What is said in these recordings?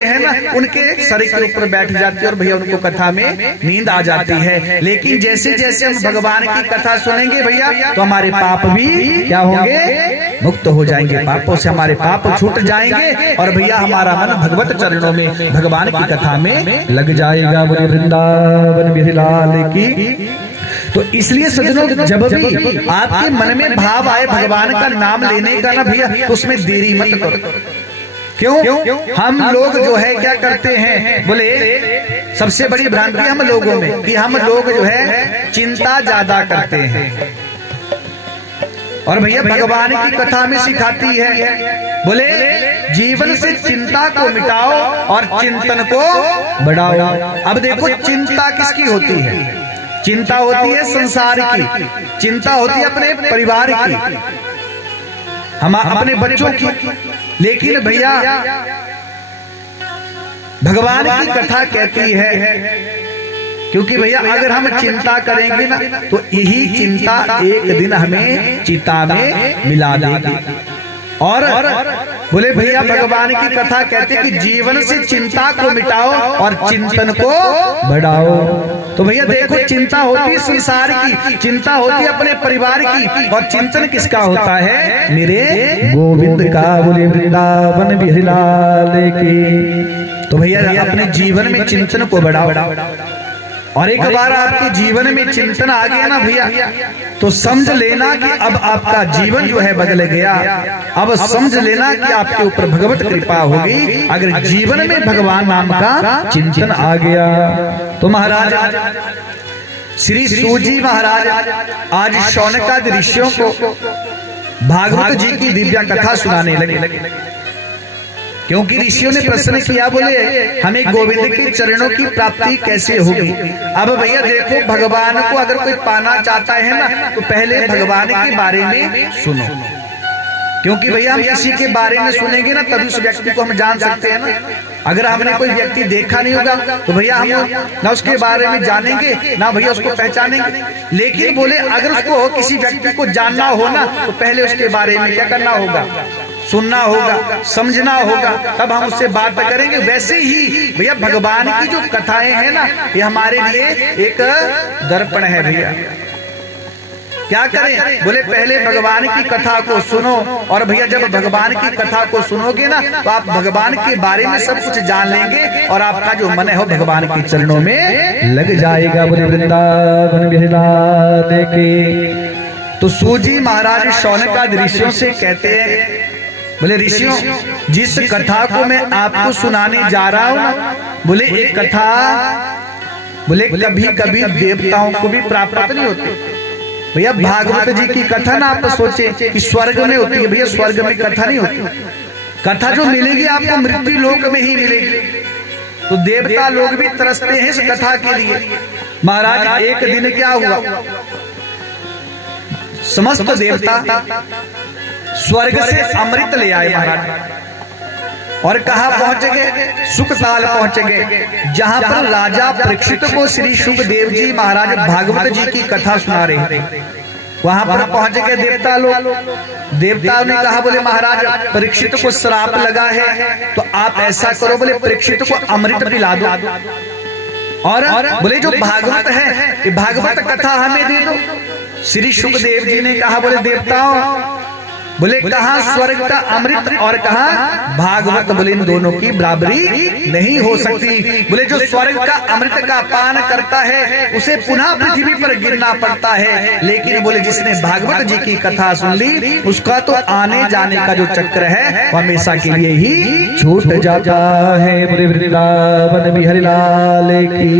है ना, उनके शरीर के ऊपर बैठ जाती है और भैया उनको कथा में नींद आ जाती है। लेकिन जैसे जैसे हम भगवान की कथा सुनेंगे भैया तो हमारे पाप भी क्या होंगे, मुक्त हो जाएंगे, पापों से हमारे पाप छूट जाएंगे और भैया हमारा मन भगवत चरणों में भगवान की कथा में लग जाएगा। बोले वृंदावन बिहारी लाल की। तो इसलिए सज्जनों, जब भी आपके मन में भाव आए भगवान का नाम लेने का ना भैया, तो उसमें देरी मत करो। क्यों? हम लोग जो है क्या करते हैं, बोले सबसे बड़ी भ्रांति हम लोगों में कि हम लोग जो है चिंता ज्यादा करते हैं। और भैया भगवान की कथा में सिखाती है, बोले जीवन से चिंता को मिटाओ और चिंतन को बढ़ाओ। अब देखो चिंता किसकी होती है? चिंता होती है संसार की, चिंता होती है अपने परिवार की, हम अपने बच्चों की। लेकिन भैया भगवान की कथा कहती है, क्योंकि भैया अगर हम चिंता करेंगे ना तो यही चिंता एक दिन हमें चिता में मिला देगी। और बोले भैया भगवान की कथा कहते कि जीवन से चिंता को मिटाओ और चिंतन को बढ़ाओ। तो भैया देखो चिंता होती है संसार की, चिंता होती है अपने परिवार की, और चिंतन किसका होता है? मेरे गोविंद का। बोले वृंदावन बिहारी लाल की। तो भैया अपने जीवन में चिंतन को बढ़ाओ। और एक बार आपके जीवन में चिंतन आ गया ना भैया, तो समझ लेना कि अब आपका जीवन जो है बदल गया। अब समझ लेना कि आपके ऊपर भगवत कृपा होगी अगर जीवन में भगवान नाम का चिंतन आ गया। तो महाराज श्री सूत जी महाराज आज शौनकादि ऋषियों को भागवत जी की दिव्य कथा सुनाने लगे। क्योंकि ऋषियों ने प्रश्न किया, बोले हमें गोविंद के चरणों की प्राप्ति कैसे होगी? अब भैया देखो भगवान को अगर कोई पाना चाहता है ना तो पहले भगवान के बारे में सुनो। क्योंकि भैया हम किसी के बारे में सुनेंगे ना तभी उस व्यक्ति को हम जान सकते हैं ना। अगर हमने कोई व्यक्ति देखा नहीं होगा तो भैया हम ना उसके बारे में जानेंगे ना भैया उसको पहचानेंगे। लेकिन बोले अगर उसको किसी व्यक्ति को जानना हो ना तो पहले उसके बारे में क्या करना होगा? सुनना होगा, समझना होगा, तब हम उससे बात करेंगे। वैसे ही भैया भगवान की जो कथाएं हैं ना ये हमारे लिए एक दर्पण है भैया। क्या करें? बोले पहले भगवान की कथा को सुनो, और भैया जब भगवान की कथा को सुनोगे ना तो आप भगवान के बारे में सब कुछ जान लेंगे और आपका जो मन है वो भगवान के चरणों में लग जाएगा। बोले वृंदावन बिहारी लाल की। तो सूत जी महाराज शौनकादि ऋषियों से कहते हैं, बोले ऋषियों जिस कथा को मैं आपको सुनाने जा रहा हूँ, बोले एक कथा बोले कभी कभी देवताओं को भी प्राप्त नहीं होती। भैया भागवत जी की कथा ना आप सोचे कि स्वर्ग में होती है, भैया स्वर्ग में कथा नहीं होती। कथा जो मिलेगी आपको मृत्यु लोक में ही मिलेगी। तो देवता लोग भी तरसते हैं इस कथा के लिए। महाराज एक दिन क्या हुआ, समस्त देवता स्वर्ग से अमृत ले आए महाराज, और कहा पहुंच गए? सुखताल पहुंच गए, जहां पर राजा परीक्षित को श्री सुखदेव जी महाराज भागवत जी की कथा सुना रहे थे। वहां पर पहुंच गए देवता लोग। देवताओं ने कहा, बोले महाराज परीक्षित को श्राप लगा है तो आप ऐसा करो, बोले परीक्षित को अमृत पिला दो, और बोले जो भागवत है भागवत कथा हमें दे दो। श्री सुखदेव जी ने कहा, बोले देवताओं, बोले कहा स्वर्ग का अमृत और कहा भागवत, बोले इन दोनों की बराबरी नहीं हो सकती। बोले जो स्वर्ग का अमृत का पान करता है उसे पुनः पृथ्वी पर गिरना पड़ता है, लेकिन बोले जिसने भागवत जी की कथा सुन ली उसका तो आने जाने का जो चक्र है वो हमेशा के लिए ही छूट जाता है। बोले वृंदावन बिहारी लाल की।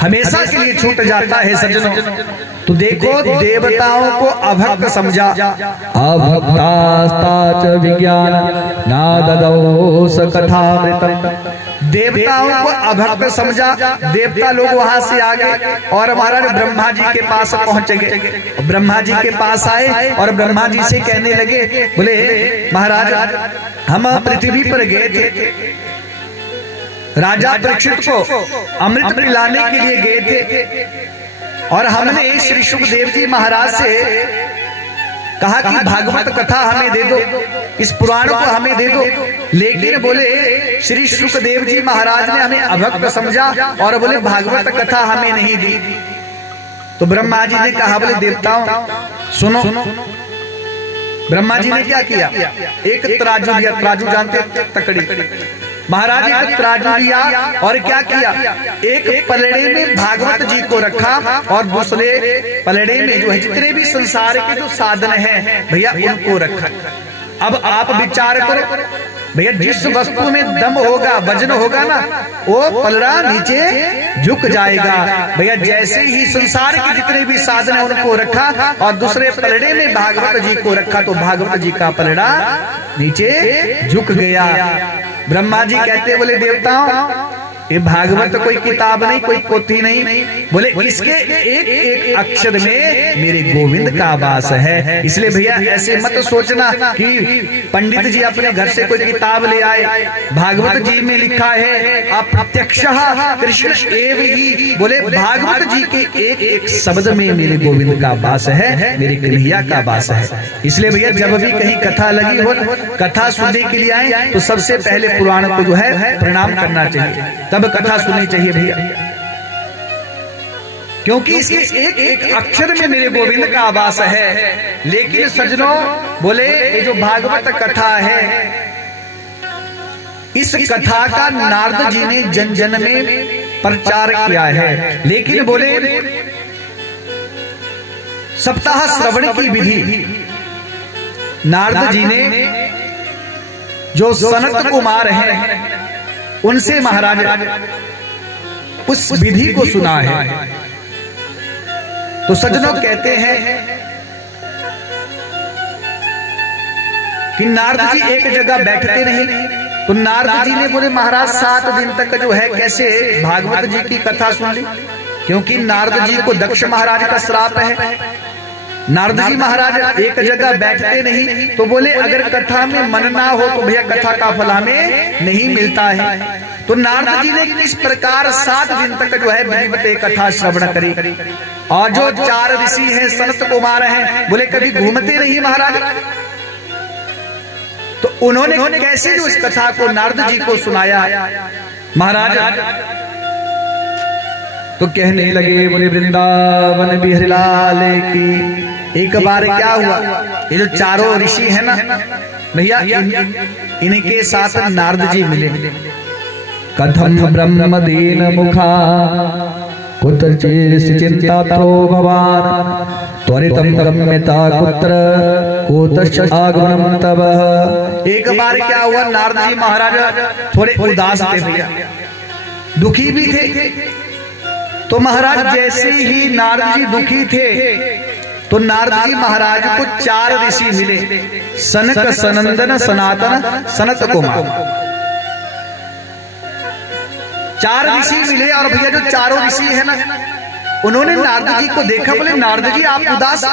हमेशा के लिए छूट जाता है सज्जनों। तो देखो देवताओं को अभक्त समझा, अभक्तास्ता च विज्ञान नाददौ स कथामृतम्। देवताओं को अभक्त समझा, देवता लोग वहां से आ गए और महाराज ब्रह्मा जी के पास पहुंच गए। ब्रह्मा जी के पास आए और ब्रह्मा जी से कहने लगे, बोले महाराज हम पृथ्वी पर गए थे, राजा परीक्षित को अमृत पिलाने के लिए गए थे, और हमने श्री सुखदेव जी महाराज से कहा कि भागवत कथा हमें दे दो, इस पुराण को हमें दे दो। लेकिन बोले श्री शुकदेव जी महाराज ने हमें अभक्त समझा और बोले भागवत कथा हमें नहीं दी। तो ब्रह्मा जी ने कहा, बोले देवताओं सुनो। ब्रह्मा जी ने क्या किया, एक तराजू दिया, तराजू जानते तकड़ी, महाराज एक तराजू दिया और क्या किया, एक पलड़े में भागवत जी को रखा और दूसरे पलड़े में जो है जितने भी संसार के जो साधन हैं भैया उनको रखा। अब आप विचार करो भैया, जिस वस्तु में दम होगा, वजन होगा ना, वो पलड़ा नीचे झुक जाएगा। भैया जैसे ही संसार के जितने भी साधन है उनको रखा और दूसरे पलड़े में भागवत जी को रखा तो भागवत जी का पलड़ा नीचे झुक गया। ब्रह्मा जी कहते बोले देवताओं ये भागवत कोई किताब नहीं, कोई पोथी नहीं, बोले इसके एक एक अक्षर में मेरे गोविंद का वास है। इसलिए भैया ऐसे मत सोचना कि पंडित जी अपने घर से कोई किताब ले आए, भागवत जी में लिखा है अप्रत्यक्षः कृष्ण एव ही, बोले भागवत जी के एक एक शब्द में मेरे गोविंद का वास है, मेरे कन्हैया का वास है। इसलिए भैया जब भी कहीं कथा लगी हो, कथा सुनने के लिए आए तो सबसे पहले पुराण को जो है प्रणाम करना चाहिए, तब कथा सुननी चाहिए भैया, क्योंकि इसके एक एक अक्षर में मेरे गोविंद का आवास है। लेकिन सज्जनों बोले ये जो भागवत कथा है, इस कथा का नारद जी ने जन जन में प्रचार किया है। लेकिन बोले सप्ताह श्रवण की विधि नारद जी ने जो सनत कुमार हैं उनसे महाराज उस विधि को सुना है। तो सज्जनों कहते हैं कि नारद जी एक जगह बैठते नहीं, तो नारद जी ने बोले महाराज 7 दिन तक जो है कैसे भागवत जी की कथा सुन ली, क्योंकि नारद जी को दक्ष महाराज का श्राप है। नारद जी महाराज एक जगह बैठते नहीं, तो बोले अगर कथा में मन ना हो तो भैया कथा का फल हमें नहीं मिलता है। तो नारद जी ने किस प्रकार 7 दिन तक जो है विधिवत कथा श्रवण करी। और जो 4 ऋषि हैं सनत कुमार हैं, बोले कभी घूमते नहीं महाराज, तो उन्होंने कैसे जो इस कथा को नारद जी को सुनाया महाराज, तो कहने लगे बोले वृंदावन बिहारी लाल की। एक बार क्या हुआ, ये जो 4 ऋषि है ना भैया, इनके साथ नारद जी मिले। कथम ब्रह्म दीन मुखा कुत्रचित् चिंतातो भवान त्वरितं गम्यता कुत्र कुतश्च आगमनं तव। एक बार क्या हुआ, नारद जी महाराज थोड़े उदास थे भैया, दुखी भी थे। तो महाराज जैसे ही नारद जी दुखी थे तो नारद जी महाराज को 4 ऋषि मिले, सनक सनंदन सनातन सनत कुमार। 4 ऋषि मिले और भैया जो 4 ऋषि है ना, उन्होंने नारद जी को देखा, बोले नारद जी आप उदास।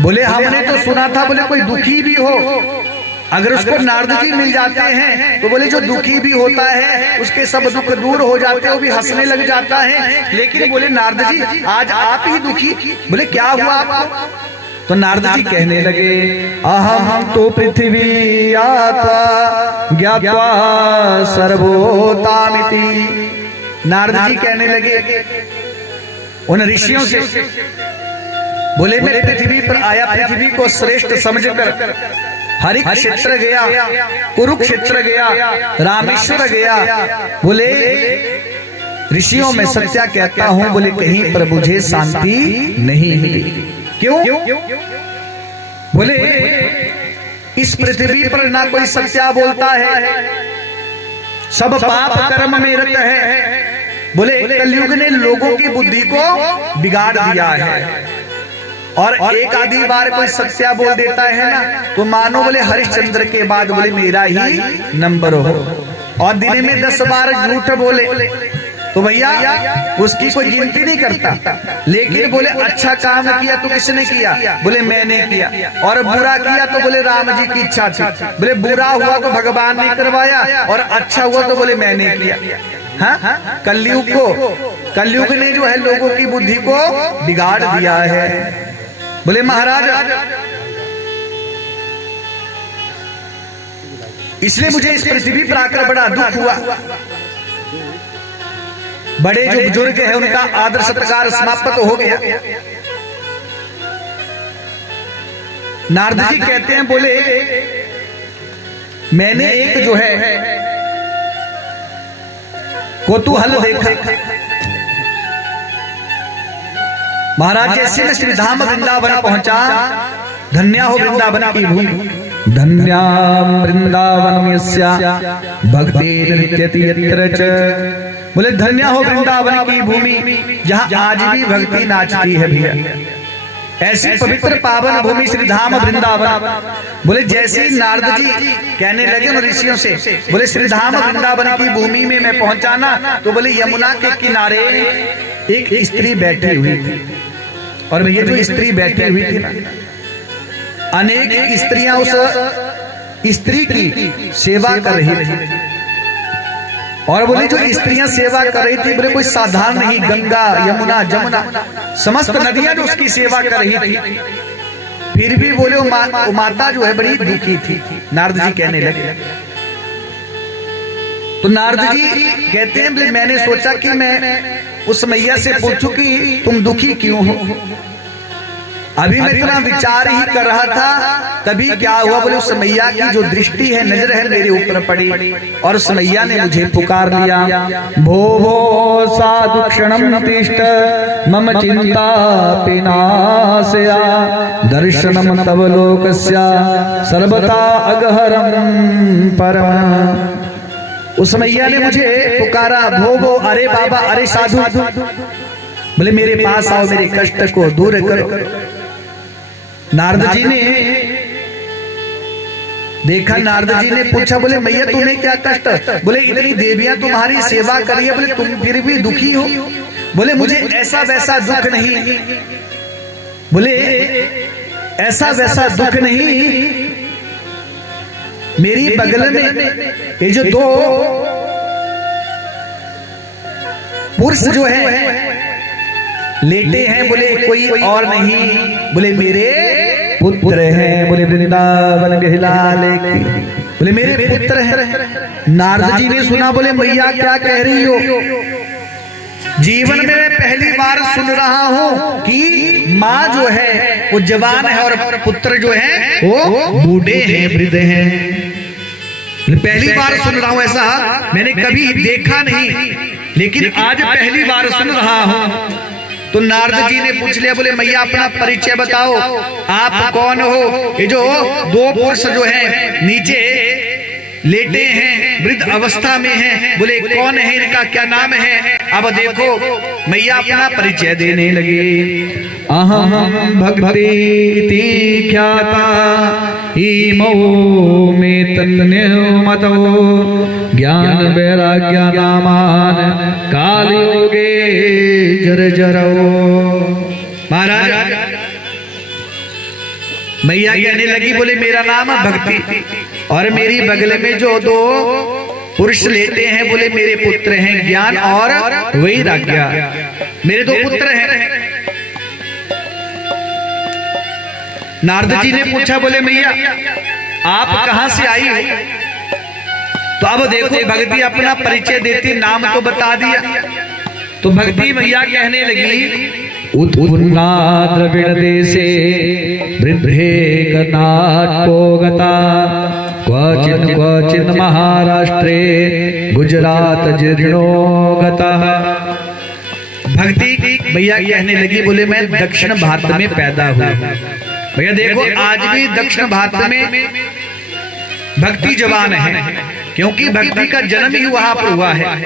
बोले हमने तो सुना था बोले कोई दुखी भी हो अगर उसको नारद जी मिल जाते हैं तो बोले जो दुखी भी होता है उसके सब दुख दूर हो जाते हैं, वो भी हंसने लग जाता है। लेकिन बोले नारद जी आज आप ही दुखी, बोले क्या हुआ आपको? तो नारद जी कहने लगे अहम तो पृथ्वी आत्मा ज्ञात्वा सर्वोतामिति। नारद जी कहने लगे उन ऋषियों से, बोले मैं पृथ्वी पर आया, पृथ्वी को श्रेष्ठ समझकर हरि क्षेत्र गया, कुरुक्षेत्र गया, रामेश्वर गया। बोले ऋषियों में सत्या कहता हूं, बोले कहीं पर मुझे शांति नहीं मिली। क्यों? बोले इस पृथ्वी पर ना कोई सत्या बोलता है, सब पाप कर्म में रत है। बोले कलयुग ने लोगों की बुद्धि को बिगाड़ दिया है, और एक आधी बार कोई सत्या बोल देता है ना तो मानो बोले हरिश्चंद्र के बाद बोले मेरा ही नंबर हो, और दिन में 10 बार झूठ बोले तो भैया उसकी कोई गिनती नहीं करता। लेकिन बोले अच्छा काम किया तो किसने किया? बोले मैंने किया। और बुरा किया तो बोले राम जी की इच्छा थी। बोले बुरा हुआ तो भगवान ने करवाया, और अच्छा हुआ तो बोले मैंने किया। हाँ, कलयुग ने जो है लोगों की बुद्धि को बिगाड़ दिया है। बोले महाराज इसलिए मुझे इस पृथ्वी पर आकर बड़ा दुख हुआ। बड़े जो बुजुर्ग हैं उनका आदर सत्कार समाप्त हो गया। नारद जी कहते हैं बोले मैंने एक जो है कौतूहल देखा। महाराज जैसे मैं श्री धाम वृंदावन पहुंचा, धन्या हो वृंदावन की भूमि, धन्या वृंदावन भक्ति नृत्यति यत्र च। बोले धन्या हो वृंदावन की भूमि जहां आज भी भक्ति नाचती है भैया। ऐसी पवित्र पावन भूमि श्री धाम वृंदावन। बोले जैसे नारद जी कहने लगे उन ऋषियों से, बोले श्री धाम वृंदावन की भूमि में मैं पहुंचा ना, तो बोले यमुना के किनारे एक स्त्री बैठी हुई थी। और भैया जो स्त्री बैठी हुई थी ना, अनेक स्त्रियां उस स्त्री की सेवा कर रही थी। और बोले जो स्त्रियां सेवा कर रही थी बोले कोई साधारण नहीं, गंगा यमुना जमुना समस्त नदियां जो उसकी सेवा कर रही थी। फिर भी बोले वो माता जो है बड़ी दुखी थी। नारद जी कहने लगे, तो नारद जी कहते हैं बोले मैंने सोचा कि मैं उस मैया से पूछूं कि तुम दुखी क्यों हो। अभी मैं इतना विचार ही कर रहा था, तभी क्या हुआ बोले उस मैया की जो दृष्टि है, नजर है मेरे ऊपर पड़ी और उस मैया ने मुझे पुकार लिया। भो भो साधु क्षणम तिष्ठ मम चिंता पिनाशया दर्शनम तव लोकस्या सर्वथा अगहरम परम। उस मैया ने मुझे पुकारा, भो भो, अरे बाबा, अरे साधु, बोले मेरे पास आओ, मेरे कष्ट को दूर करो। नारद जी ने देखा, नारद जी ने पूछा, बोले मैया तुम्हें क्या कष्ट। बोले इतनी देवियां तुम्हारी सेवा कर रही है, बोले तुम फिर भी दुखी हो। बोले मुझे ऐसा वैसा दुख नहीं, बोले ऐसा वैसा दुख नहीं। मेरी बगल में ये जो दो पुरुष जो है लेटे हैं, बोले कोई और नहीं, बोले मेरे पुत्र हैं। बोले वृंदावन गहलाले की, बोले मेरे पुत्र हैं। नारद जी ने सुना, बोले मैया क्या कह रही हो। जीवन में मैं पहली बार सुन रहा हूं कि माँ जो है वो जवान है और पुत्र जो है वो बूढ़े हैं, वृद्ध हैं। पहली बार सुन रहा हूं, ऐसा मैंने कभी देखा नहीं, लेकिन आज पहली बार सुन रहा हूं। तो नारद जी ने पूछ लिया, बोले मैया अपना परिचय बताओ, आप कौन हो। ये जो दो पुरुष जो हैं नीचे लेटे हैं, वृद्ध अवस्था में हैं, बोले कौन है, इनका क्या नाम है। अब देखो मैया अपना परिचय देने लगी। अहम भक्ति ख्याता इमो में तन्यमतो ज्ञान वैराग्य नामान काल योगे जर जरो। महाराज मैया कहने लगी, बोले मेरा नाम भक्ति और मेरी बगल में जो दो पुरुष लेटे हैं, बोले मेरे पुत्र हैं ज्ञान और वैराग्य। मेरे दो पुत्र हैं। नारद जी ने पूछा, बोले मैया आप कहां से आई हो। तो अब देखो भक्ति अपना परिचय देती, नाम तो बता दिया। तो भक्ति मैया कहने लगी, उत्पुन्ना द्रविड़ देशे वृद्धे कर्नाटको गता क्वचिन क्वचिन महाराष्ट्रे गुजरात जीर्णो गता। भक्ति मैया कहने लगी, बोले मैं दक्षिण भारत में पैदा हुआ। भैया देखो आज भी दक्षिण भारत में भक्ति जवान है, क्योंकि भक्ति का जन्म ही वहां पर हुआ है।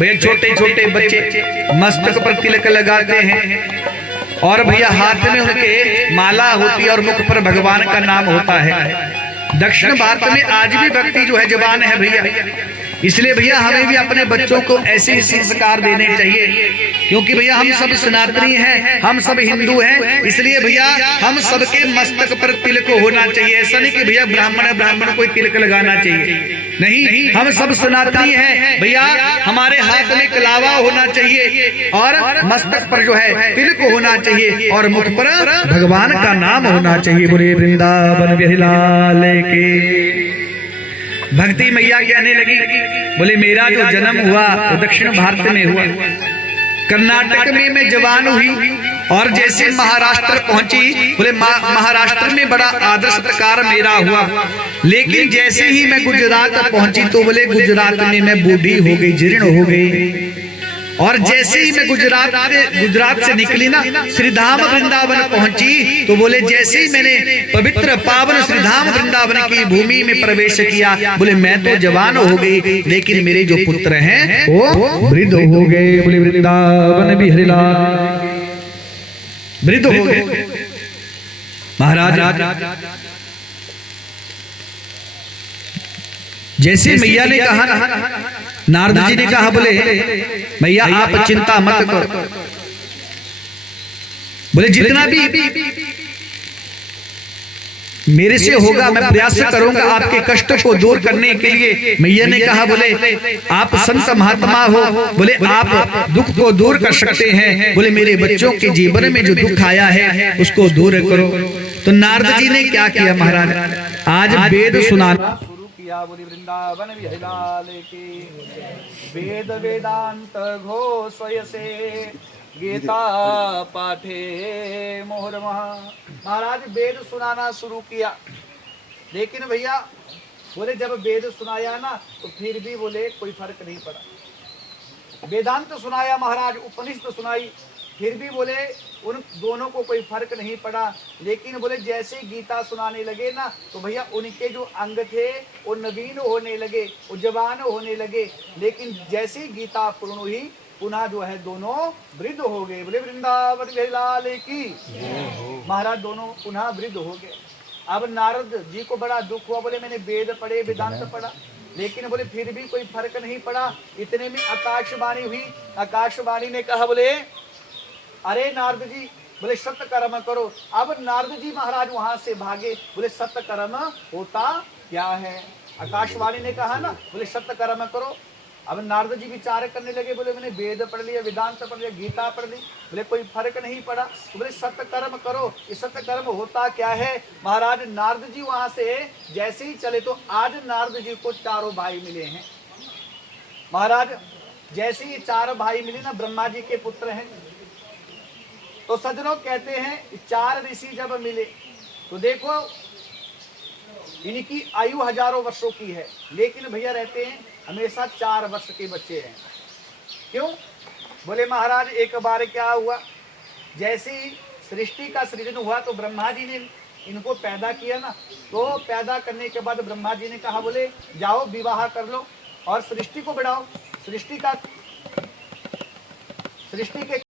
भैया छोटे छोटे बच्चे मस्तक पर तिलक लगाते हैं और भैया हाथ में उनके माला होती है और मुख पर भगवान का नाम होता है। दक्षिण भारत में आज भी भक्ति जो है जवान है भैया। इसलिए भैया हमें भी अपने बच्चों को ऐसे ही संस्कार देने चाहिए, क्योंकि भैया हम सब सनातनी हैं, हम सब हिंदू हैं। इसलिए भैया हम सबके मस्तक पर तिलक होना चाहिए। ऐसा नहीं कि भैया ब्राह्मण है, ब्राह्मण को तिलक लगाना चाहिए, नहीं, हम सब सनातनी हैं भैया। हमारे हाथ में कलावा होना चाहिए और मस्तक पर जो है तिलक होना चाहिए और मुख पर भगवान का नाम होना चाहिए। बोले वृंदावन बिहारी लाल की। भक्ति मैया कहने लगी, बोले मेरा जो जन्म हुआ तो दक्षिण भारत में हुआ, कर्नाटक में मैं जवान हुई और जैसे महाराष्ट्र पहुंची, बोले महाराष्ट्र में बड़ा आदर सत्कार मेरा हुआ। लेकिन जैसे ही मैं गुजरात पहुंची तो बोले गुजरात में मैं बूढ़ी हो गई, जीर्ण हो गई। और जैसे ही मैं गुजरात से निकली ना, श्रीधाम वृंदावन पहुंची तो बोले जैसे ही मैंने पवित्र पावन श्रीधाम वृंदावन की भूमि में प्रवेश किया, बोले मैं तो जवान हो गई, लेकिन मेरे जो पुत्र हैं वो वृद्ध हो गए। बोले वृंदावन बिहारी लाल, वृद्ध हो गए। महाराज जैसे मैया ने कहा ना, नारद जी ने कहा, बोले मैया आप चिंता मत करो, बोले जितना भी मेरे से होगा मैं प्रयास करूंगा आपके कष्ट को दूर करने के लिए। मैया ने कहा, बोले आप संत महात्मा हो, बोले आप दुख को दूर कर सकते हैं, बोले मेरे बच्चों के जीवन में जो दुख आया है उसको दूर करो। तो नारद जी ने क्या किया महाराज, आज वेद सुनाना शुरू किया। बोले वृंदावन बिहारी लाल की। वेद वेदांत घोषयसे गीता पाठे मोहर महाराज वेद सुनाना शुरू किया। लेकिन भैया बोले जब वेद सुनाया ना तो फिर भी बोले कोई फर्क नहीं पड़ा। वेदांत सुनाया महाराज, उपनिषद सुनाई, फिर भी बोले उन दोनों को कोई फर्क नहीं पड़ा। लेकिन बोले जैसे गीता सुनाने लगे ना तो भैया उनके जो अंग थे वो नवीन होने लगे, वो जवान होने लगे। लेकिन जैसे ही गीता पूर्ण हुई पुनः जो है दोनों वृद्ध हो गए। बोले वृंदावन बिहारी लाल की। महाराज दोनों पुनः वृद्ध हो गए। अब नारद जी को बड़ा दुख हुआ, बोले मैंने वेद पढ़े, वेदांत पढ़ा, लेकिन बोले फिर भी कोई फर्क नहीं पड़ा। इतने में आकाशवाणी हुई। आकाशवाणी ने कहा, बोले अरे नारद जी, बोले सत्य कर्म करो। अब नारद जी महाराज वहां से भागे। बोले सत्य कर्म होता क्या है? आकाशवाणी ने कहा ना, बोले सत्य कर्म करो। अब नारद जी विचार करने लगे, बोले मैंने वेद पढ़ लिया, वेदांत पढ़ लिया, गीता पढ़ ली, बोले कोई फर्क नहीं पड़ा। तो बोले सत्य कर्म करो। ये सत्य कर्म होता क्या है? महाराज नारद जी वहां से जैसे ही चले तो आज नारद जी को चारों भाई मिले हैं। महाराज जैसे ही चार भाई मिले ना, ब्रह्मा जी के पुत्र हैं। तो सज्जनों कहते हैं चार ऋषि जब मिले तो देखो इनकी आयु हजारों वर्षों की है, लेकिन भैया रहते हैं हमेशा 4 वर्ष के बच्चे हैं। क्यों? बोले महाराज एक बार क्या हुआ, जैसे ही सृष्टि का सृजन हुआ तो ब्रह्मा जी ने इनको पैदा किया ना, तो पैदा करने के बाद ब्रह्मा जी ने कहा, बोले जाओ विवाह कर लो और सृष्टि को बढ़ाओ। सृष्टि के